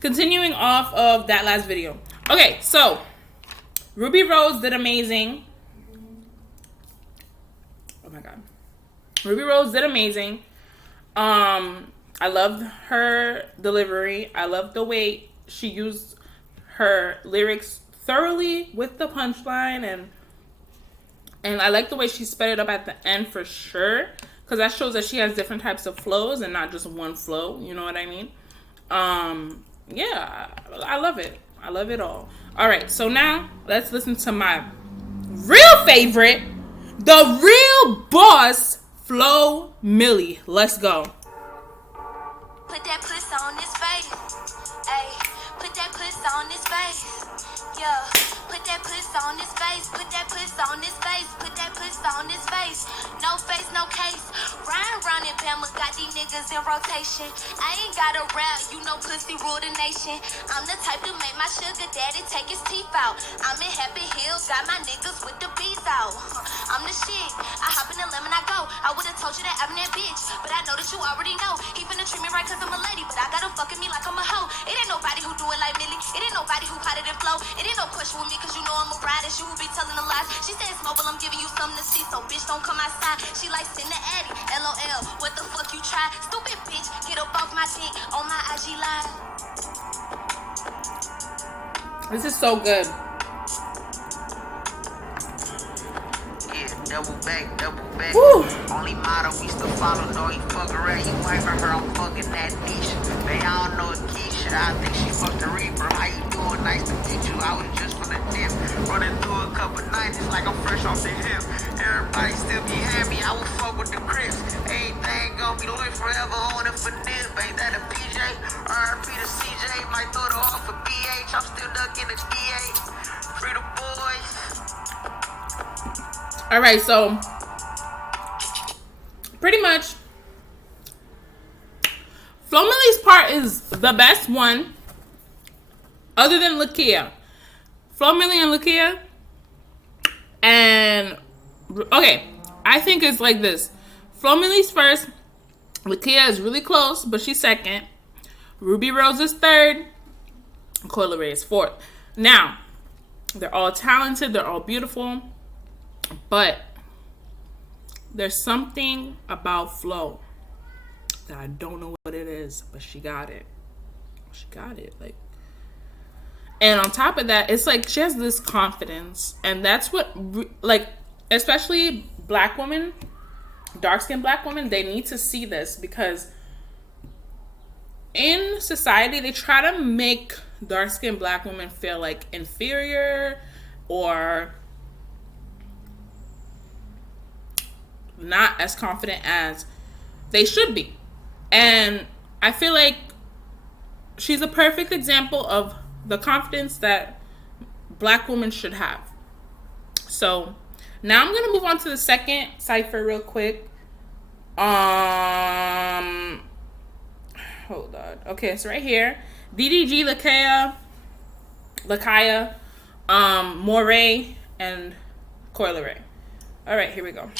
Continuing off of that last video. Okay, so Ruby Rose did amazing. Oh my god. Ruby Rose did amazing. I loved her delivery. I loved the way she used her lyrics thoroughly with the punchline, and I like the way she sped it up at the end for sure, because that shows that she has different types of flows and not just one flow. You know what I mean? Yeah, I love it. I love it all. All right, so now let's listen to my real favorite, the real boss, Flo Milli. Let's go. Put that puss on his face. Ayy, put that puss on his face. Yeah, put that puss on his face. Put that puss on his face. Put that puss on his face. No face, no case. Ryan, Ron, and Bama got these niggas in rotation. I ain't got a rap, you know pussy rule the nation. I'm the type to make my sugar daddy take his teeth out. I'm in Happy Hills, got my niggas with the bees out. I'm the shit, I hop in the lemon, I go. I would've told you that I'm that bitch, but I know that you already know. He finna treat me right cause I'm a lady, but I got him fucking me like I'm a hoe. It ain't nobody who do it like Millie. It ain't nobody who hotter than Flo. It ain't no question with me cause you know I'm a rider. She will be telling the lies. She said it's mobile, I'm giving you something to see, so bitch don't come outside. She like send the Addy, LOL, what the fuck you try? Stupid bitch, get up off my dick on my IG live. This is so good. Yeah, double back, double back. Woo. Only model we still follow, though he fuck around. You wife her, I'm fucking that niche. Man, I don't know a key shit. I think she fucked the Reaper. How you doing? Nice to meet you. I was just from the dip. Running through a couple nights, it's like I'm fresh off the hip. Everybody still be happy. I would fuck with the Crips. Everything gonna be loyal forever on it for this. Ain't that a PJ? RP to CJ. Might throw it off for BH. I'm still ducking the DA. Free the boys. All right, so pretty much Flo Milli's part is the best one other than Lakia. Flo Milli and Lakia. And okay, I think it's like this. Flo Milli's first. Lakia is really close, but she's second. Ruby Rose is third. Coyle Ray is fourth. Now, they're all talented. They're all beautiful. But there's something about Flo that I don't know what it is, but she got it. She got it. Like, and on top of that, it's like she has this confidence, and that's what, like, especially black women, dark-skinned black women, they need to see this, because in society they try to make dark-skinned black women feel like inferior or not as confident as they should be. And I feel like she's a perfect example of the confidence that black women should have. So now I'm gonna move on to the second cipher real quick. Hold on. Okay, so right here, DDG, Lakaya, Moray, and Coyle Ray. All right, here we go.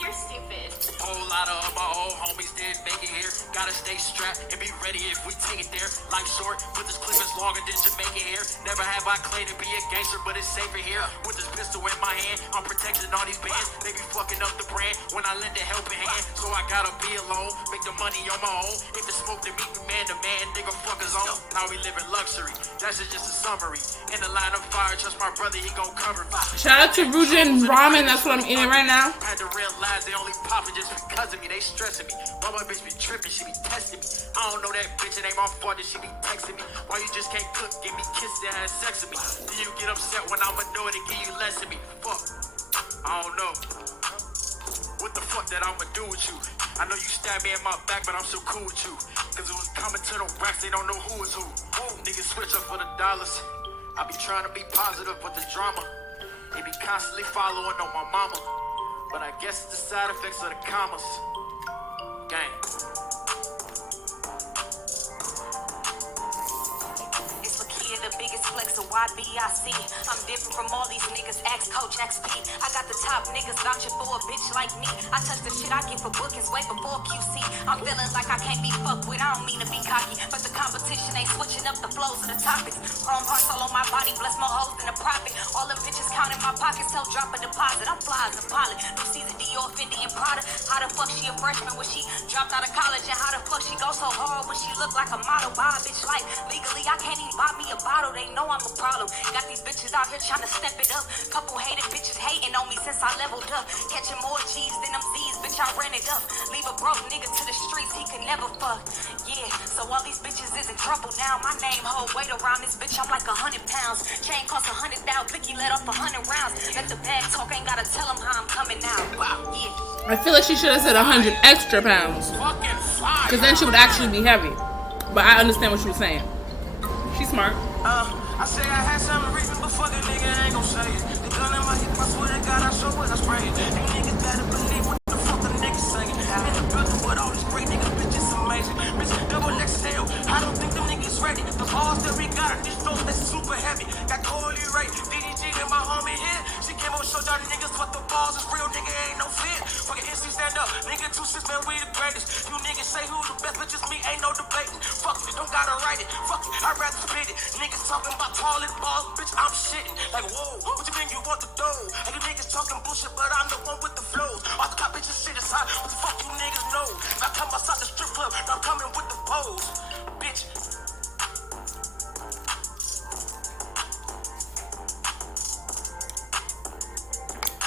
You're stupid. Whole lot of my old homies did make it here. Gotta stay strapped and be ready if we take it there. Life short, but this clip is longer than Jamaican here. Never have I claimed to be a gangster, but it's safer here. With this pistol in my hand, I'm protecting all these bands. They be fucking up the brand when I lend a helping hand. So I gotta be alone, make the money on my own. If the smoke to meet me man to man, nigga fuck his own. Now we live in luxury, that's just a summary. In the line of fire, trust my brother, he gon' cover me. Shout out to Rujin Ramen, that's what I'm eating right now. Had to realize they only poppin' just because of me, they stressing me. Why my bitch be trippin', she be testing me. I don't know that bitch, it ain't my fault that she be texting me. Why you just can't cook, give me kisses and have sex with me? Do you get upset when I'ma do it and give you less of me? Fuck, I don't know. What the fuck that I'ma do with you? I know you stabbed me in my back, but I'm so cool with you. Cause it was coming to the racks, they don't know who is who. Niggas switch up for the dollars. I be trying to be positive with the drama. They be constantly following on my mama. But I guess it's the side effects of the commas. Gang. It's Lakia, the biggest flex of YBIC. I'm different from all these niggas. Ask Coach XP. I got the top niggas vouching for a bitch like me. I touch the shit I get for bookings way before QC. I'm feeling like I can't be fucked with. I don't mean to be cocky, but the competition ain't switching up the flows of the topics. Chrome hearts all on my body, bless more hoes than a profit. All them bitches counting my pockets, tell drop a deposit. I'm fly as a pilot. New season Dior, Fendi, and Prada. How the fuck she a freshman when she dropped out of college? And how the fuck she go so hard when she look like a model? Buy a bitch like legally, I can't even buy me a bottle. They know I'm a problem. Got these bitches out here trying to step it up. Couple hated bitches hating on me since I leveled up. Catching more G's than them Z's, bitch, I ran it up. Leave a broke nigga to the streets, he can never fuck. Yeah, so all these bitches is in trouble now. My name hold weight around this bitch, I'm like 100 pounds. Chain cost 100,000, Blicky let off 100 rounds. Let the bag talk, ain't gotta tell him how I'm coming out. Yeah. I feel like she should have said 100 extra pounds. Because then she would actually be heavy. But I understand what she was saying. She's smart. I say I had some reason, but fuck a nigga, I ain't gon' say it. The gun in my hip, I swear to God, I sure was, I spray it. These niggas better believe what the fuck the niggas singing. I'm in the building with all these great niggas, bitch, it's amazing. Bitch, double XL, I don't think them niggas ready. The balls that we got are these flows that's super heavy. Got Coley Ray, DDG, and my homie here. She came on, showed y'all niggas what the balls is real, nigga, ain't no fear. Fucking NC stand up, nigga, 2-6, man, we the greatest. You niggas say who the best, but just me, ain't no debating. Fuck it, don't gotta write it. Fuck it, I'd rather spit it. Niggas talking about tall and balls, bitch, I'm shitting. Like, whoa, what you mean you want the dough? And you niggas talking bullshit, but I'm the one with the flows. All the cop bitches shit is hot, what the fuck you niggas know? I come outside the strip club, now I'm coming with the pose. Bitch.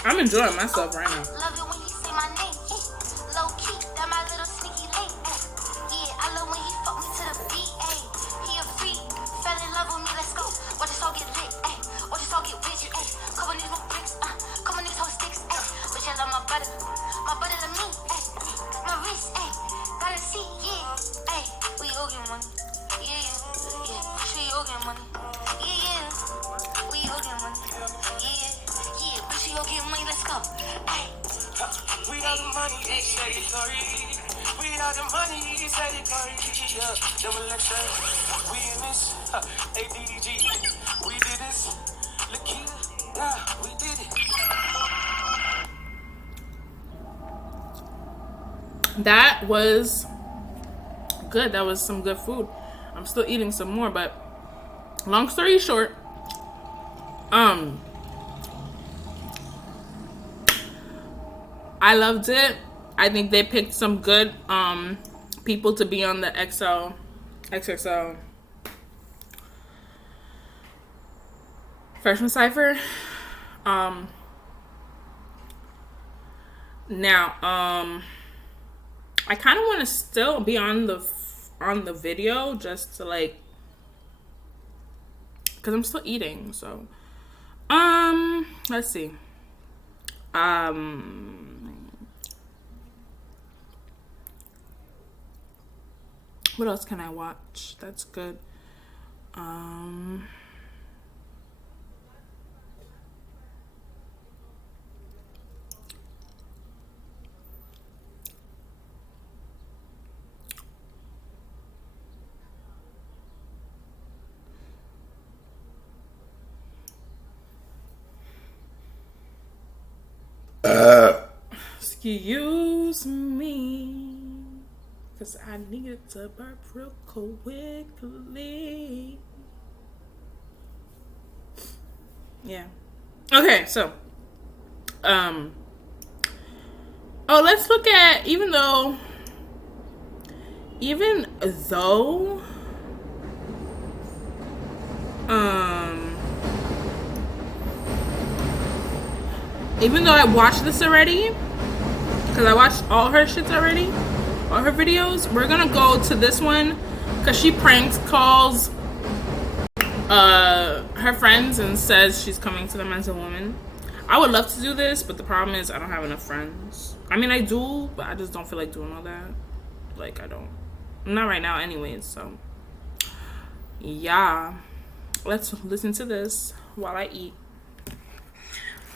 I'm enjoying myself right now. Love it when he say my name, low key, that my little sneaky link, yeah, I love when he fuck me to the beat, he a freak, fell in love with me, let's go, watch us all get lit, watch us all get rich, couple niggas with bricks, couple niggas hold sticks, bitch, I love my butter to me, my wrist, gotta see, yeah, we all get money, yeah, bitch, we all get money, yeah, we all get money, yeah, bitch, we all get money, let's go, We got the money, they say it's sorry. We got the money, they say it's sorry. Yeah, double XL. We in this, ADDG. We did this. Look here, nah, we did it. That was good. That was some good food. I'm still eating some more, but long story short, I loved it. I think they picked some good people to be on the XXL freshman cipher. Now, I kind of want to still be on the video just to like, cause I'm still eating. So, let's see. What else can I watch? That's good. Excuse me, cause I needed to burp real quickly. Yeah. Okay, so let's look at even though I watched this already, because I watched all her shits already, all her videos, we're gonna go to this one because she pranks calls her friends and says she's coming to them as a woman. I would love to do this, but the problem is I don't have enough friends. I mean, I do, but I just don't feel like doing all that. Like, I don't. Not right now anyways, so. Yeah. Let's listen to this while I eat.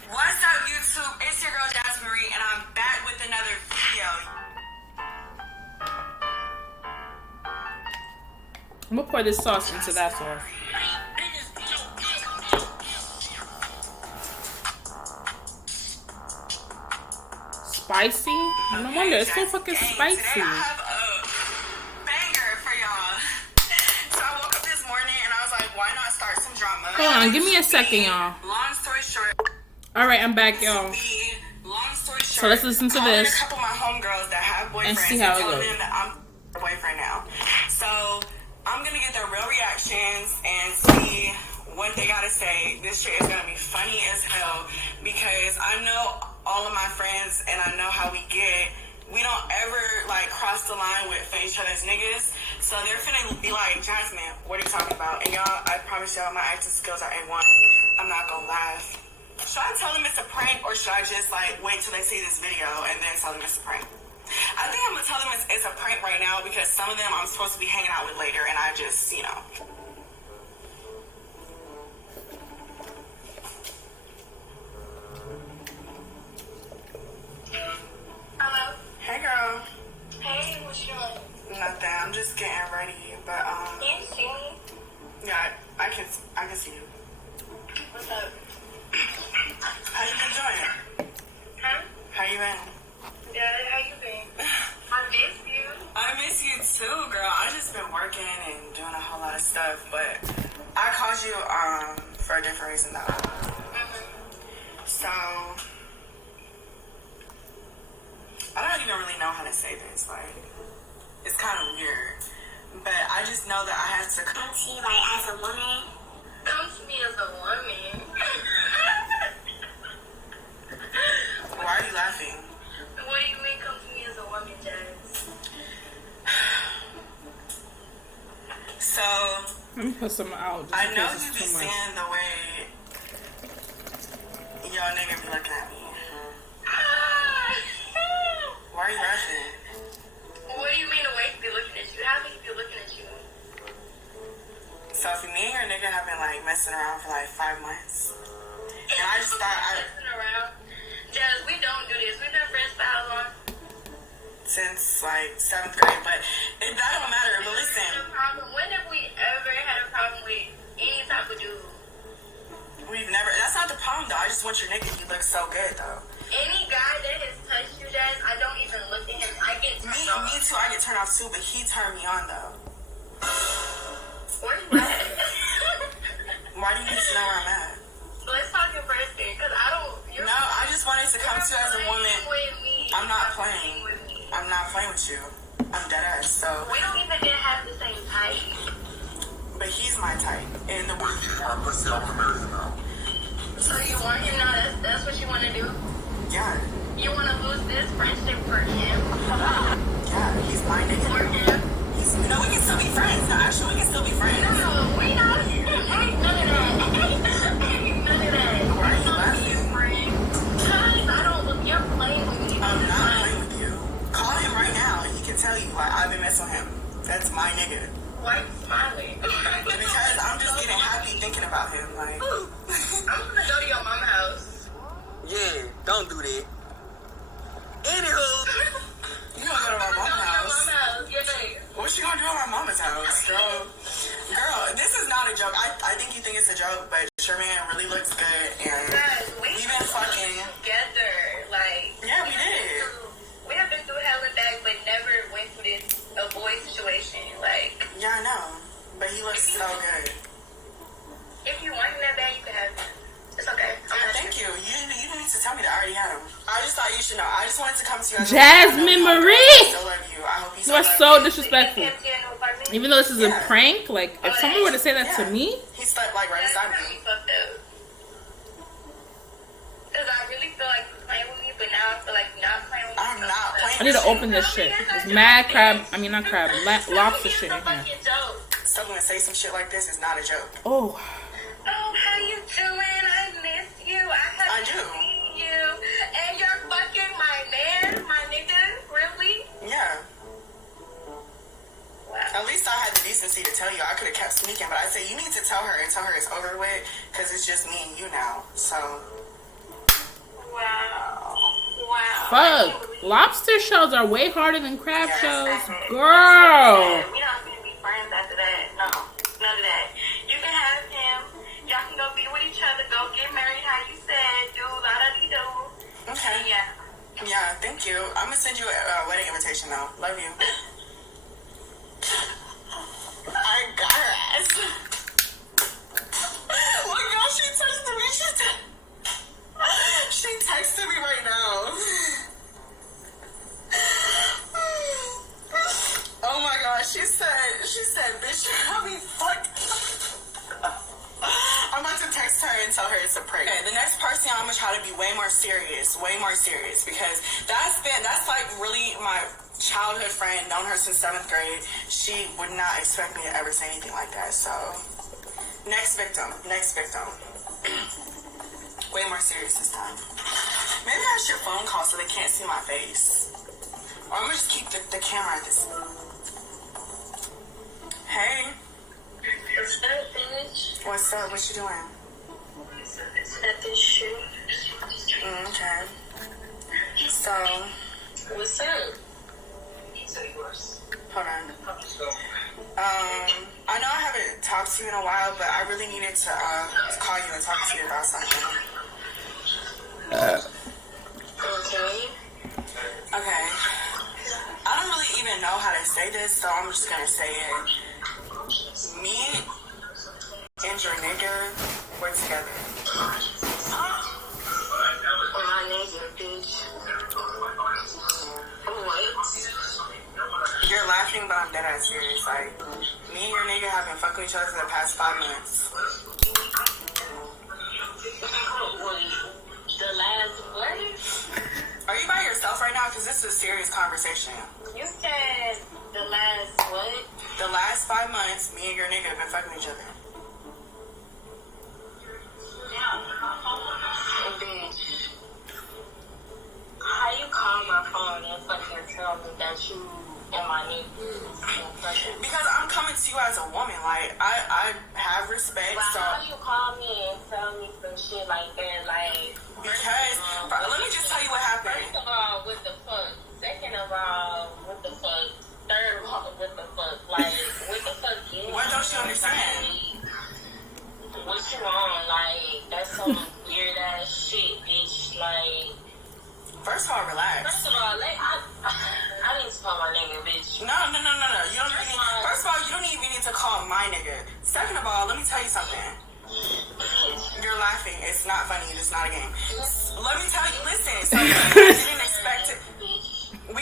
What's up, YouTube? It's your girl, Jasmine, and I'm back with another video. I'm gonna pour this sauce into that sauce. spicy. No wonder it's so fucking spicy. Today I have a banger for y'all. So I woke up this morning and I was like, why not start some drama? Hold on, give me a second, y'all. Long story short. Alright, I'm back, y'all. Long story short. So let's listen to this. A couple of my homegirls that have boyfriends and see how it telling goes. them that I'm their boyfriend now. So I'm gonna get their real reactions and see what they gotta say. This shit is gonna be funny as hell because I know all of my friends and I know how we get. We don't ever like cross the line with for each other's niggas. So they're finna be like, Jasmine, what are you talking about? And y'all, I promise y'all my acting skills are A1. I'm not gonna laugh. Should I tell them it's a prank or should I just like wait till they see this video and then tell them it's a prank? I think I'm gonna tell them it's a prank right now because some of them I'm supposed to be hanging out with later and I just, you know. Hello. Hey girl. Hey, what you doing? Nothing. I'm just getting ready, but Can you see me? yeah, I can see you. What's up? How you been doing? Huh? How you been? Good. How you been? I miss you. I miss you too, girl. I just been working and doing a whole lot of stuff, but I called you for a different reason though. So I don't even really know how to say this. Like, it's kind of weird, but I just know that I have to Come to you like as a woman. Come to me as a woman. Why are you laughing? What do you mean come to me as a woman, Jazz? So Let me put some out. Just I in know case you it's be too much. seeing the way y'all nigga be looking at me. Why are you laughing? What do you mean the way he be looking at you? How he be looking at you? So if me and your nigga have been like messing around for like 5 months, and I just thought Messing around. Jazz, we don't do this. We've been friends for how long? since like 7th grade, but that don't matter. But listen, When have we ever had a problem with any type of dude? we've never. That's not the problem though. I just want your nigga. He looks so good though. Any guy that has touched you, Jazz, I don't even look at him. I get turned off. Me too. I get turned off too, but he turned me on though. Where you at? Why do you need to know where I'm at? Let's talk in person, because I don't... No, I just wanted to come to you as a woman. With me. I'm not You're playing. with me. I'm not playing with you. I'm dead ass. So, We don't even have the same type. but he's my type. And the way So you want him now? That's what you want to do? yeah, You want to lose this friendship for him? yeah, he's my nigga. For him? No, we can still be friends. No, actually, we can still be friends. No, we not. Ain't none of that. Ain't none of that. Why are you Don't be laughing? your friend. Because I don't look... You're playing with me. I'm not playing with you. Call him right now and he can tell you like I've been messing with him. That's my nigga. Why you smiling? Because I'm just getting happy thinking about him. Like, I'm gonna go to your mama's house. Yeah, don't do that. Anywho, you gonna go to my mama's house? Yeah. What you gonna do at my mama's house, girl, this is not a joke. I think you think it's a joke, but your man really looks good and Guys, we we've been fucking. together. Like, Yeah, we did. We have been through hell and back, but never went through this avoid situation. Like, Yeah, I know. But he looks so good. if you want him that bad, you can have him. It's okay. Thank you. You didn't need to tell me that I already had him. I just thought you should know. I just wanted to come to you. Jasmine Marie! I still love you. I hope you You are love so me. disrespectful. Even Even though this is a Yeah. prank, like, if someone were to say that to me, He slept like right beside me me. fucked up. Because I really feel like you're playing with me, but now I feel like you're not playing with me. I'm not playing I need to open this shit. There's mad crab, lobster shit in here. Joke. Someone say some shit like this is not a joke. Oh, Oh, how you doing? I miss you. I do. haven't seen you. And you're fucking my man, my nigga? Really? Yeah. Wow. At least I had the decency to tell you. I could have kept sneaking, but I said you need to tell her and tell her it's over with because it's just me and you now. So. Wow. Wow. fuck. Lobster shells are way harder than crab Yes, shells. I know. Girl. We not gonna be friends after that. No, none of that. You can have him. Y'all can go be with each other. Go get married how you said. Do la da dee do. Okay. Yeah. Yeah, thank you. I'm gonna send you a wedding invitation though. Love you. I got her ass. Oh my gosh, she texted me. She texted me right now. Oh my gosh, she said, bitch, you got me fucked. I'm about to text her and tell her it's a prank. Okay, the next person I'm gonna try to be way more serious, because that's like really my childhood friend, known her since 7th grade. She would not expect me to ever say anything like that. So, next victim. Way more serious this time. Maybe I should phone call so they can't see my face. Or I'm gonna just keep the camera at this. Hey. What's up, bitch? What's up? What you doing? At this shit. Okay. So, What's up? hold on. I know I haven't talked to you in a while, but I really needed to call you and talk to you about something. Okay. I don't really even know how to say this, so I'm just gonna say it. Me and your nigga were together. My nigga, bitch. What? You're laughing, but I'm dead ass serious. Like, me and your nigga have been fucking each other for the past 5 months. The last what? Are you by yourself right now? Because this is a serious conversation. You said the last what? The last 5 months, me and your nigga have been fucking each other. Bitch. How you call my phone and fucking tell me that you and my nigga? Because I'm coming to you as a woman. Like, I have respect, Well, so... how you call me and tell me some shit like that? Like, Because, let me just tell you what happened. first of all, what the fuck? Second of all, what the fuck? Third of all, what the fuck? Like, what the fuck you What don't you understand? What you on? Like, that's some weird ass shit, bitch. Like, First of all, relax. first of all, I need to call my nigga, bitch. No. You don't even need... First of all, you don't even need to call my nigga. Second of all, let me tell you something. You're laughing. It's not funny. It's not a game. Let me tell you. Listen. So we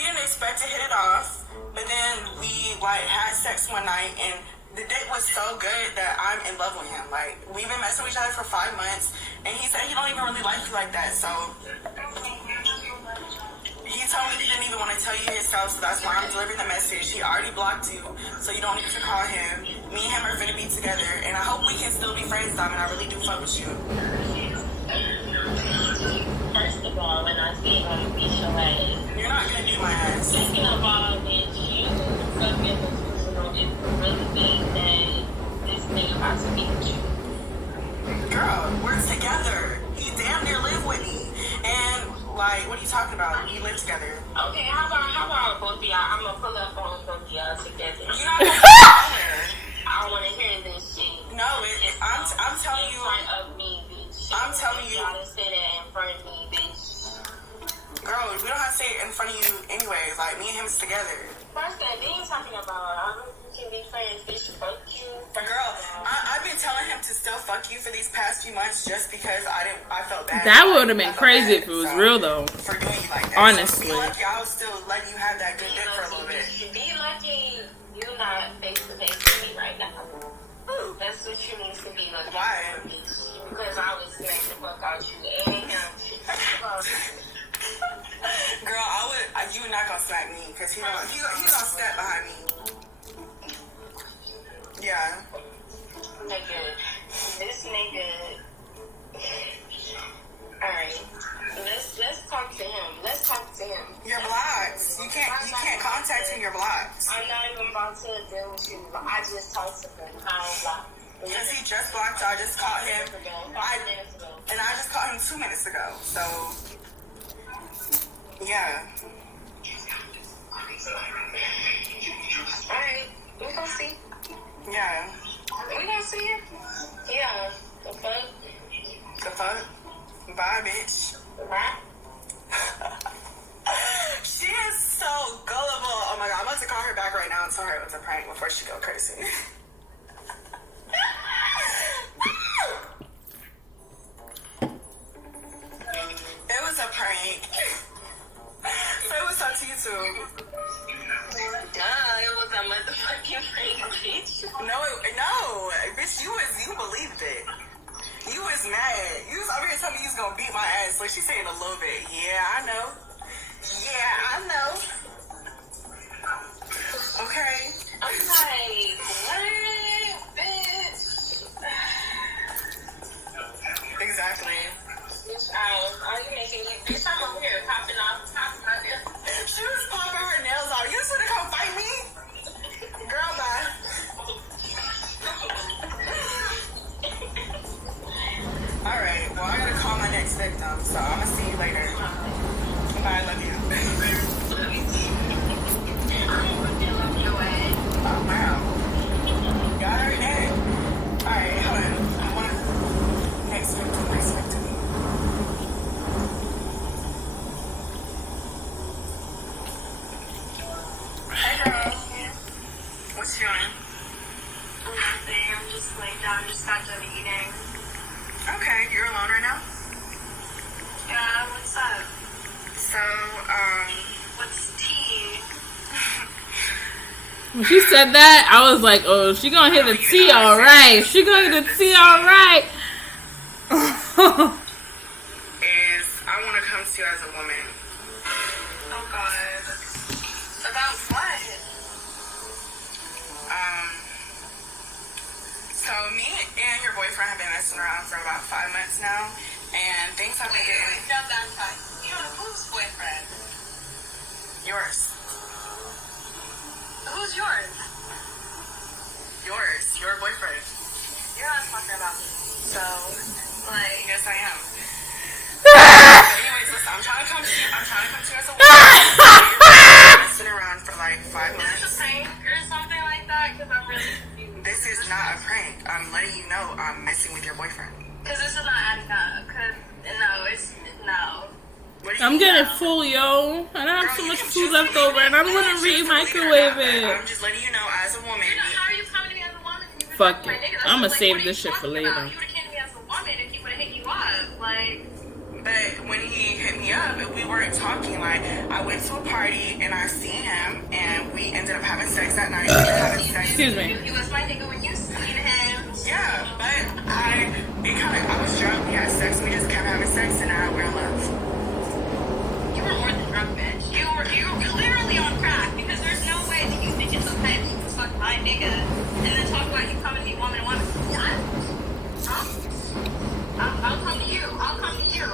didn't expect to hit it off, but then we had sex one night, and the date was so good that I'm in love with him. Like, we've been messing with each other for 5 months, and he said he don't even really like you like that. So he told me he didn't even want to tell you himself, so that's why I'm delivering the message. He already blocked you, so you don't need to call him. Me and him are gonna be together, and I hope we can still be friends, Diamond. I really do fuck with you. First of all, when I see him, I'm gonna beat your ass. You're not gonna beat my ass. Second of all, bitch, you fucking delusional if you really think that this nigga about to be with you. Girl, we're together. He damn near live with me. And, like, what are you talking about? We live together. Okay, how about both of y'all? I'm gonna pull up on both of y'all together. You're not gonna go nowhere. I don't wanna hear this shit. No, I'm telling you. In front of me, bitch. I'm telling you. You gotta say that in front of me, bitch. Girl, we don't have to say it in front of you anyways. Like, me and him is together. First thing, then you talking about, we can be friends, bitch. Fuck you. Girl, I've been telling him to still fuck you for these past few months just because I felt bad. That would have been crazy if it was real, though. For doing you like that. Honestly. So be lucky I was still letting you have that good dick for a little bit. Be lucky you're not face to face with me right now. That's what you need to be lucky. Why? Because I would smack the fuck out you and him. Girl, you not gonna smack me because he gonna step behind me. Yeah. Nigga, this nigga. Alright, let's talk to him. You're blocked. You can't contact him. You're blocked. I'm not even about to deal with you. I just talked to him. I ain't blocked. Because he just blocked. I just caught him. 5 minutes ago. And I just caught him 2 minutes ago. So, yeah. Alright, we gonna see. Yeah. We gonna see it. Yeah. The fuck? The fuck? Bye, bitch. Bye. it's a prank before she go crazy. It was a prank. Say what's up to you too. Duh, it was a motherfucking prank, bitch. No, bitch, you believed it. You was mad. You was over here telling me you was gonna beat my ass. Like she saying a little bit. Yeah, I know. Okay. I'm like, what, bitch? Exactly. Bitch, are you making me? Bitch, I'm over here popping off top of my ear. She was popping her nails out. You just wanna come fight me? Girl, bye. Alright, well, I gotta call my next victim, so I'm gonna see you later. Bye, I love you. Oh, wow. Y'all heard that? Alright, hold on. I want next victim. Hey, girl. What you doing? Nothing. I'm just laying down. Just got done eating. Okay, you're alone right now? Yeah, what's up? So, What's tea? When she said that, I was like, oh, she gonna hit the T all right. She gonna hit the T all right. is I want to come to you as a woman. Oh, God. About what? So me and your boyfriend have been messing around for about 5 months now, and things have been getting... No, that's fine. You know whose boyfriend? Yours. Who's yours? Yours. Your boyfriend. You're not talking about me. So, like... Yes, I am. Anyways, listen, I'm trying to come to you as a woman. You've been messing around for like 5 months. Is this a prank or something like that? Because I'm really confused. This is not a prank. I'm letting you know I'm messing with your boyfriend. Because this is not adding up. Because, no. What do you I'm mean getting now? full, yo. And I have so Girl, much you can food choose left to leave over, and I'm you gonna can choose to leave it or microwave not, but it. I'm just letting you know as a woman. How are you coming to me as a woman? And you were Fuck talking it. my nigga? That's I'ma like, save what are this you shit for talking later. about? You would have came to me as a woman if he would have hit you up. Like, But when he hit me up, we weren't talking. Like, I went to a party and I seen him, and we ended up having sex that night. We were having sex. Excuse me. he was my nigga when you seen him. Yeah, but I was drunk. We had sex. We just kept having sex, and now we're in love. You were more than drunk, bitch. You were literally on crack because there's no way that you think it's okay that you can fuck my nigga and then talk about you coming to me woman to woman. Yeah, I'll come to you. I'll come to you.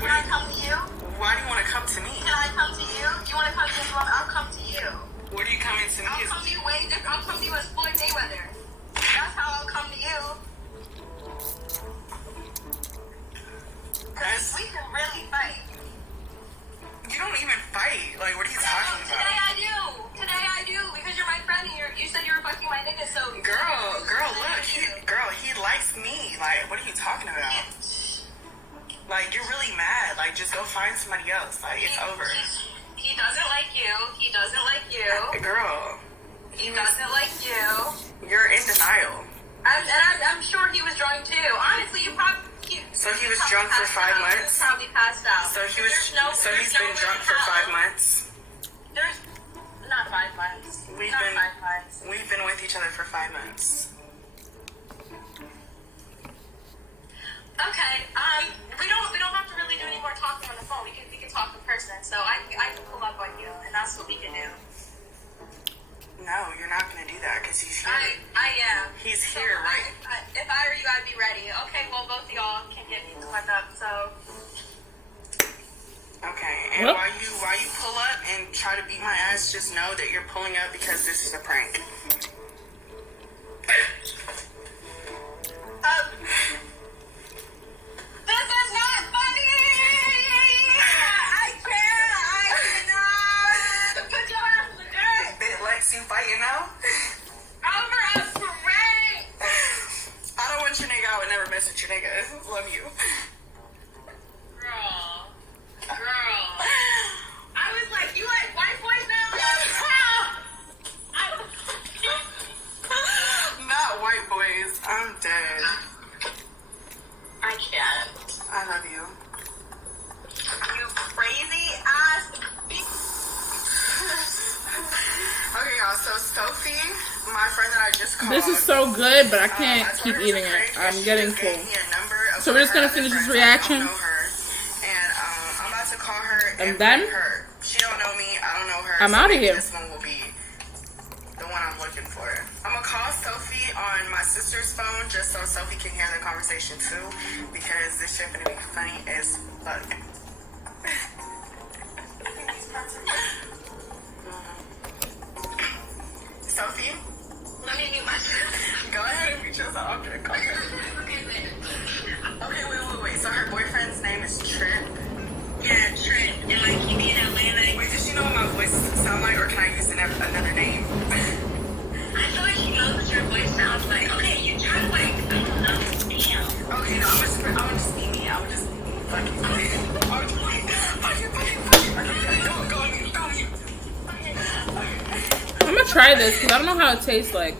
Can I come to you? Why do you want to come to me? Can I come to you? You want to come to me woman? I'll come to you. What are you coming to me? I'll come to you way different. I'll come to you as Floyd Mayweather. That's how I'll come to you. Because we can really fight. You don't even fight. Like, what are you talking Today about? I do. Today I do. Because you're my friend and you said you were fucking my nigga, so... Girl, look. He likes me. Like, what are you talking about? Like, you're really mad. Like, just go find somebody else. Like, it's over. He doesn't like you. He doesn't like you. Girl, He doesn't like you. you're in denial. I'm sure he was drunk too. Honestly, you probably... So he was drunk for 5 months? He was probably passed out. So he's been drunk for 5 months? There's... Not 5 months. We've Not been- 5 months. We've been with each other for 5 months. Okay, we don't have to really do any more talking on the phone. We can talk in person. So I can pull up on you, and that's what we can do. No, you're not going to do that because he's here. I am. He's So here, right? If I were you, I'd be ready. Okay, well both of y'all can get me the fuck up. So Okay, and Well- while you pull up and try to beat my ass, just know that you're pulling up because this is a prank. this is not funny. I cannot. Put your ass in the dirt. Bit Lex, you fighting now? Over a parade. I don't want your nigga. I would never mess with your nigga. Love you. Girl. I was like, you like white boys now? just called. This is so good, but I can't I keep told her eating to it. pray, I'm she getting just gave full. me a number of So we're just her gonna other finish this friends. reaction. I don't know her. And I'm about to call her And and then? bring her. She don't know me. I don't know her. I'm so outta maybe here. This one will be the one I'm looking for. I'm gonna call Sophie on my sister's phone just so Sophie can hear the conversation too, because this shit gonna be funny as fuck. Sophie, Let me mute myself. go ahead and reach us out. I'm gonna call her. Okay, wait. So her boyfriend's name is Trent. Yeah, Trent. And like he be in Atlanta. Wait, does she know what my voice sound like, or can I use another name? I feel like she knows what your voice sounds like. Okay, you try to like, I don't know. Damn. Okay, no, I'm just be me. I would just fucking go on mute. I'm gonna try this because I don't know how it tastes like.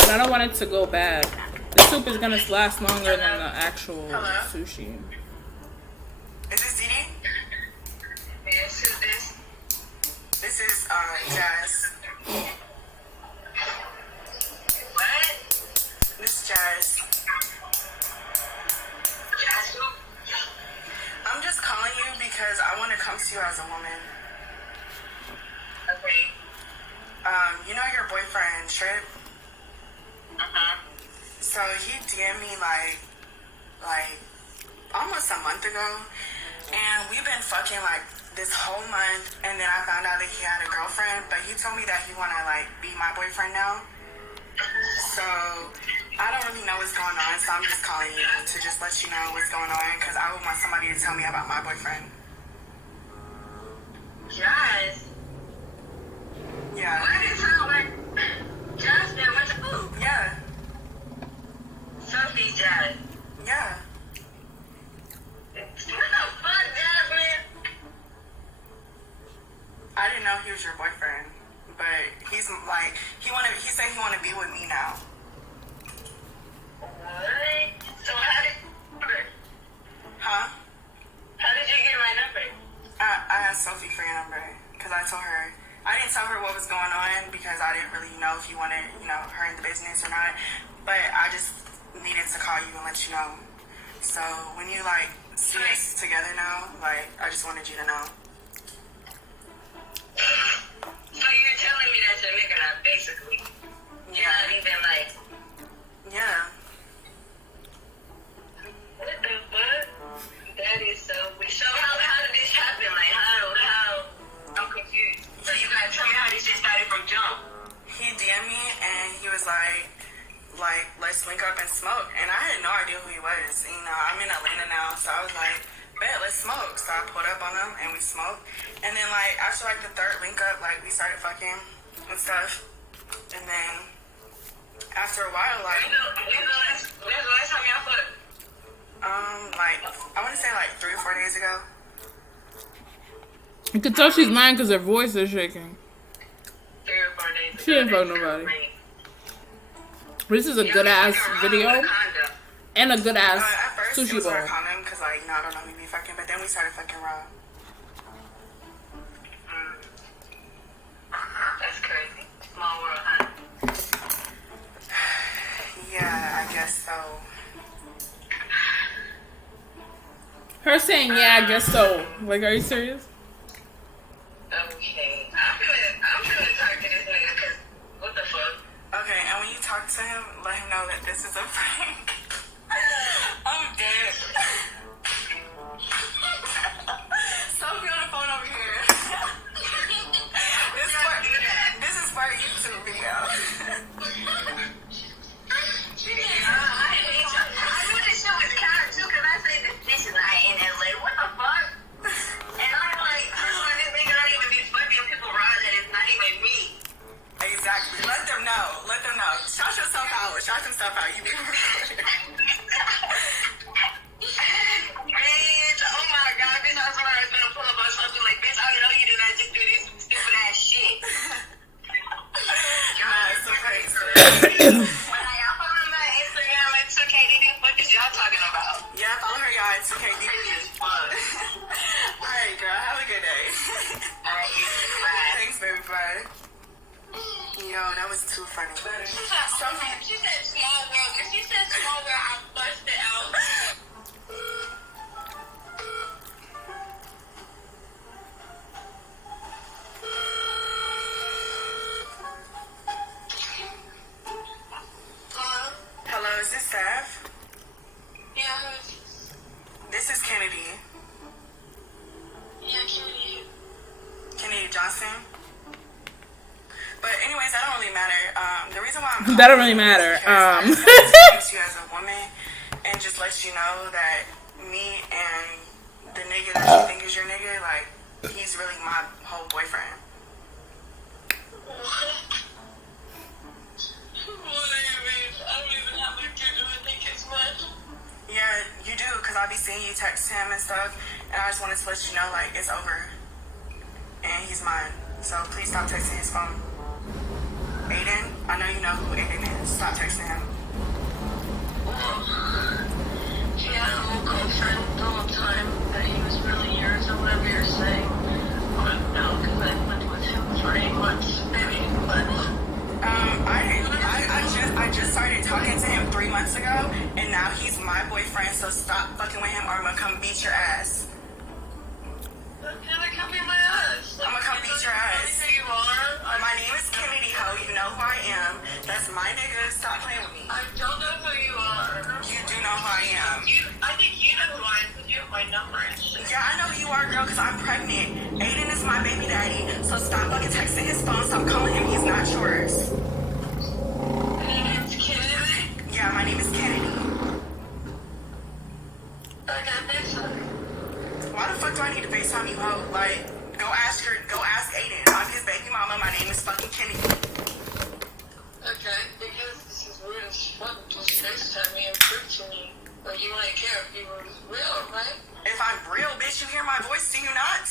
And I don't want it to go bad. The soup is gonna last longer than the actual Hello? sushi. Is this Didi? Yes, who's this? This is Jazz. What? This is Jazz. Jazz who? I'm just calling you because I want to come to you as a woman. Okay. You know your boyfriend, Trip? Uh-huh. So he DM'd me like almost a month ago, and we've been fucking like this whole month, and then I found out that he had a girlfriend, but he told me that he wanna like be my boyfriend now. So I don't really know what's going on, so I'm just calling you to just let you know what's going on, because I would want somebody to tell me about my boyfriend. Jazz. Yeah. Why did it sound like Jazz that went to food? Yeah. Sophie's Jazz. Yeah. What the fuck, Jasmine? I didn't know he was your boyfriend, but he's like, he said he wanna be with me now. What? So how did Huh? How did you get my number? I asked Sophie for your number because I didn't tell her what was going on because I didn't really know if you wanted, her in the business or not. But I just needed to call you and let you know. So when you see us together now, I just wanted you to know. So you're telling me that you're making up, basically. You're not even like, Yeah. what the fuck? That is so weird. So how did this happen? Like, how? I'm confused. So you gotta tell me how this shit started from jump. He DM'd me and he was like, let's link up and smoke. And I had no idea who he was. I'm in Atlanta now, so I was like, bet, let's smoke. So I pulled up on him and we smoked. And then after the third link up, we started fucking and stuff. And then after a while, When's the last time y'all fucked? I want to say 3 or 4 days ago. You can tell she's lying because her voice is shaking. 3 or 4 days ago. She didn't fuck nobody. This is a good ass video and a good ass At first, it sushi was bowl. our condom because I don't know who be fucking, but then we started fucking raw. That's crazy. Small world, huh? Yeah, I guess so. Her saying, yeah, I guess so. Are you serious? Okay. I'm gonna talk to this nigga because what the fuck? Okay, and when you talk to him, let him know that this is a prank. I'm dead. Sophie on the phone over here. This is for a YouTube video. I knew this shit was kind too because I said this is not in LA. What the fuck? And I'm like, this nigga not even be fucking people ride that it's not even me. Exactly. Let them know. Shout yourself out. You be too funny. She said small world. When she said small world, I busted out. Hello, is this Steph? Yeah, This is Kennedy. Kennedy Johnson. But anyways, that don't really matter. The reason why I'm That don't really matter. I just wanted to introduce you as a woman and just let you know that me and the nigga that you think is your nigga, like, he's really my whole boyfriend. Yeah, you do, because I be seeing you text him and stuff, and I just wanted to let you know, like, it's over. And he's mine. So please stop texting his phone. Aiden, I know you know who Aiden is. Stop texting him. She had a whole girlfriend the whole time that he was really yours or whatever you're saying. But no, because I lived with him for 8 months, maybe. But I just started talking to him 3 months ago, and now he's my boyfriend, so stop fucking with him or I'm gonna come beat your ass. never come beat my ass. I'm gonna come beat your ass. Who you are? My name is Kennedy, ho. You know who I am. That's my nigga. Stop playing with me. I don't know who you are. You do know who I am. I think you know who I am because you have my number and shit. Yeah, I know who you are, girl, because I'm pregnant. Aiden is my baby daddy, so stop fucking texting his phone. Stop calling him. He's not yours. It's Kennedy. Yeah, my name is Kennedy. Okay, thanks. Why the fuck do I need to FaceTime you, ho? Like, go ask Aiden. I'm his baby mama. My name is fucking Kennedy. Okay, because this is weird as fuck. Just FaceTime me and prove to me. Like, you wouldn't care if you were real, right? If I'm real, bitch, you hear my voice, do you not?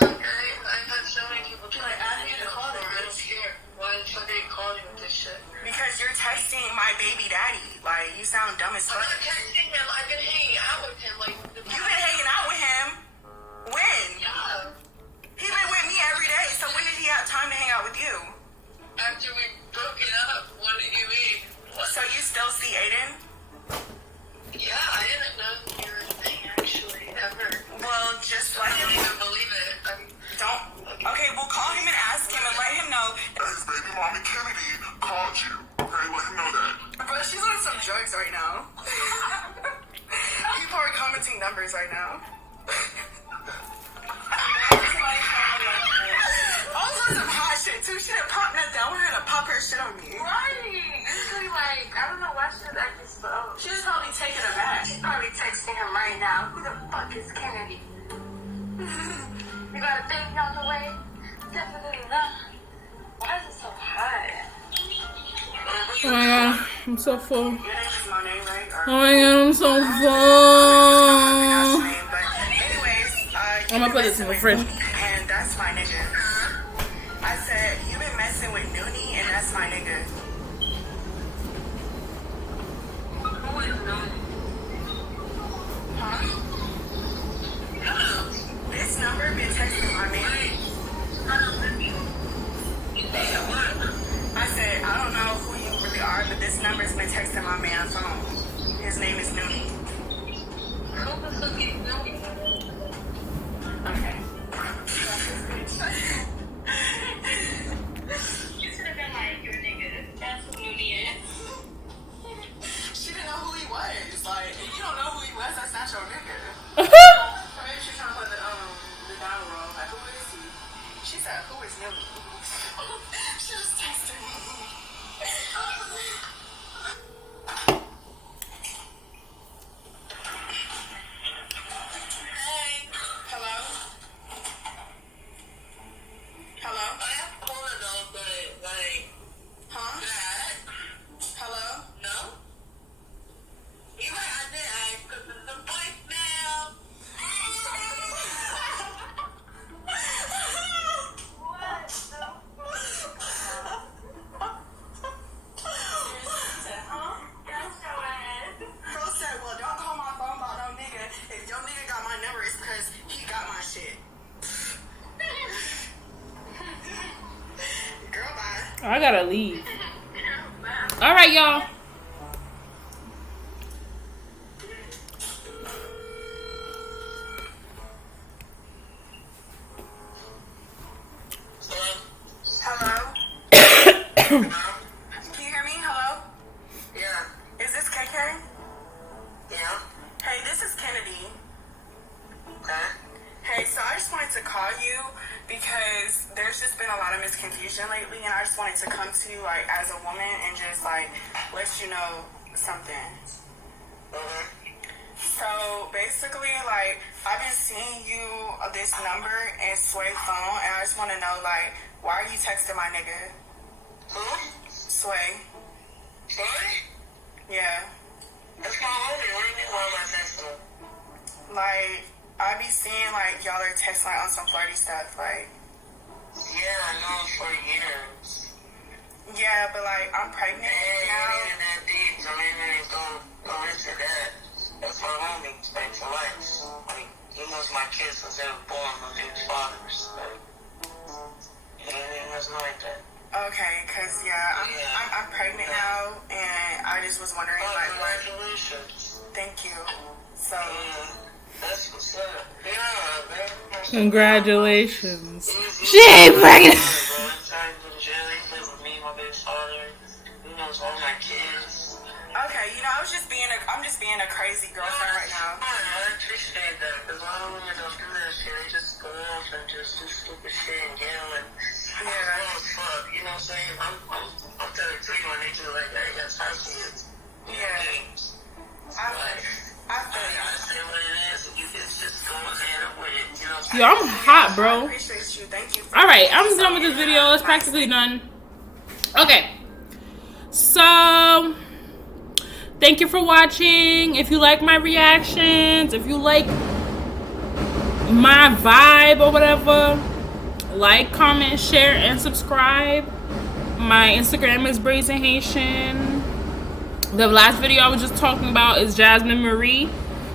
Okay, I've had so many people try to ask me to call them. I don't care. Why the fuck are you calling me with this shit? Because you're texting my baby daddy. Like, you sound dumb as I'm fuck. not texting him. I've been hanging out with him. Like, You've been hanging out with him? When? Yeah. He been with me every day, so when did he have time to hang out with you? After we broke it up, what did you mean? What? So you still see Aiden? Yeah, I didn't know you were a thing, actually, ever. Well, just let I him. don't even believe it. Don't. Okay, we'll call him and ask him and let him know. His baby mommy Kennedy called you. Okay, let him know that. Bro, she's on some drugs right now. People are commenting numbers right now. I was on some hot shit too. She didn't pop nothing. I wanted her to pop her shit on me. Right. Usually, like, I don't know why she was acting slow. She was probably taking it back. She's probably texting him right now. Who the fuck is Kennedy? You got a baby on the way? Definitely not. Why is it so hot? Oh my god, I'm so full. Your name is Monet, right? Or, Oh my god, I'm so I full. don't know name, but anyways, I'm gonna put this in the fridge. and that's my nigga. I said, you been messing with Noonie, and that's my nigga. Who is known? Huh? This number been texting my man. I said, I don't know who you really are, but this number's been texting my man's phone. His name is Noonie. Who the fuck is known? Okay. You should have been like, your nigga. That's who Noonie is. She didn't know who he was. Like, if you don't know who he was, that's not your nigga. Maybe she's trying to play the down roll. Like, who is he? She said, who is Noonie? She was texting me. Hello? Hello? I have one of those, but, like, Huh? that. Hello? No? You might have to ask because it's a voicemail. Bro said, well, don't call my phone about no nigga. If your nigga got my number, it's because he got my shit. Girl, bye. I gotta leave. All right, y'all. Hello? Can you hear me? Hello? Yeah. Is this KK? Yeah. Hey, this is Kennedy. Okay. Hey, so I just wanted to call you because there's just been a lot of misconfusion lately, and I just wanted to come to you, like, as a woman and just, like, let you know something. Mm-hmm. So, basically, like, I've been seeing you, this number in Sway's phone, and I just want to know, like, why are you texting my nigga? Who? Sway. Sorry? Yeah. That's my homie. What do you mean, why am I texting him? Like, I be seeing, like, y'all are texting, like, on some flirty stuff, like. Yeah, I know him for years. Yeah, but, like, I'm pregnant Hey, now. it ain't that deep. Don't even go into that. That's my homie. Thanks for life. Like, he was my kid since they were born with their fathers. Like, it wasn't like that. Okay, because, I'm pregnant now, and I just was wondering, Oh, like, what. congratulations. Thank you. So, Yeah, that's what's up. Yeah, man. Congratulations. She ain't pregnant. Sorry for the jail. He lives with me, my big father. He knows all my kids. okay, I'm just being a crazy girlfriend right now. I appreciate that, because a lot of women don't do that shit. They just go off and just do stupid shit and yell and I'm grown as fuck, you know what I'm saying? I'm 33 when they do like that. That's how kids. Yeah. Games. I feel I say what it is, and you can just go ahead with it, you know what I'm Yo, I'm hot, I bro. appreciate you. Thank you. All right, I'm done with this video. It's practically done. Okay. So, thank you for watching. If you like my reactions, if you like my vibe or whatever, like, comment, share, and subscribe. My Instagram is brazenhaitian. The last video I was just talking about is Jasmine Marie.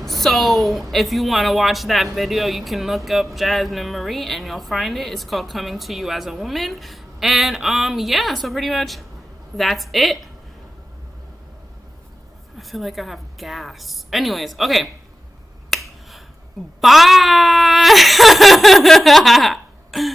So if you want to watch that video, you can look up Jasmine Marie and you'll find it. It's called Coming to You as a Woman. And yeah, so pretty much that's it. I feel like I have gas. Anyways, okay. Bye.